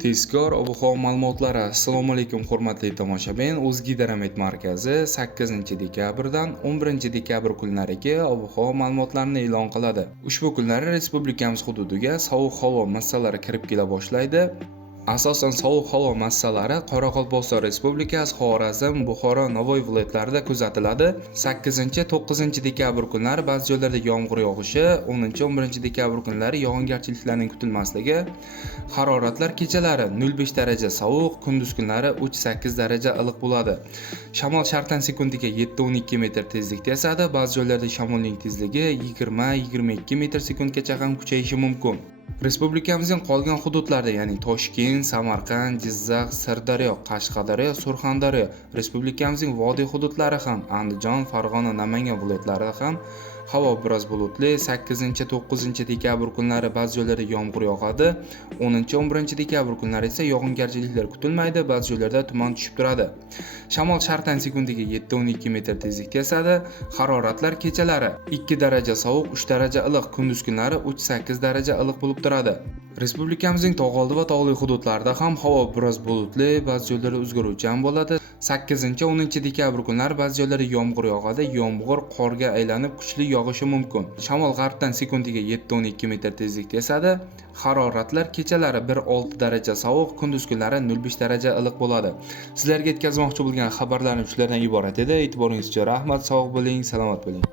Tezkor ob-havo ma'lumotlari. Assalomu alaykum hurmatli tomoshabin. O'zgidromet markazi 8-dekabrdan 11-dekabr kunlariga ob-havo ma'lumotlarini e'lon qiladi. Ushbu kunlari respublikamiz hududiga sovuq havo massalari kirib kela boshlaydi. Asosan sovuq havo massalari Qoraqalpog'iston Respublikasi, Xorazm, Buxoro, Navoiy viloyatlarida kuzatiladi. 8-9 dekabr kunlari ba'zi joylarda yomg'ir yog'ishi, 10-11 dekabr kunlari yog'ingarchiliklarning kutilmasligi. Haroratlar kechalari 0,5 daraja sovuq, kunduz kunlari 3-8 daraja iliq bo'ladi. Shamol shartdan sekundiga 7-12 metr tezlikda esadi. Ba'zi joylarda shamolning tezligi 20-22 metr sekundgacha ham kuchayishi mumkin. Respublikamizning qolgan hududlarida, ya'ni Toshkent, Samarqand, Jizzax, Sirdaryo, Qashqadaryo, Surxondaryo, respublikamizning vodiy hududlari ham, Andijon, Farg'ona, Namangan viloyatlarida ham havo biroz bulutli. 8-9 dekabr kunlari ba'zi joylarda yomg'ir yog'adi. 10-11 dekabr kunlari esa yog'ingarchiliklar kutilmaydi, ba'zi joylarda tuman tushib turadi. Shamol shartdan sekundiga 7-12 metr tezlikda esadi. Haroratlar kechalari 2 daraja sovuq, 3 daraja iliq, kunduz kunlari 3-8 daraja iliq bo'lib turadi. Respublikamizning tog'oldi va tog'li hududlarida ham havo biroz bulutli, ba'zi joylarda o'zgaruvchan bo'ladi. 8-10 dekabr kunlari ba'zi joylarda yomg'ir yog'adi. Yomg'ir qorga aylanib kuchli yog'ishi mumkin. Shamol g'arbdan sekundiga 7-12 metr tezlikda esadi. Haroratlar kechalari 1-6 daraja sovuq, kunduz kunlari 0,5 daraja iliq bo'ladi. Sizlarga yetkazmoqchi bo'lgan xabarlarim shulardan iborat edi. E'tiboringiz uchun rahmat, sog' bo'ling, salomat bo'ling.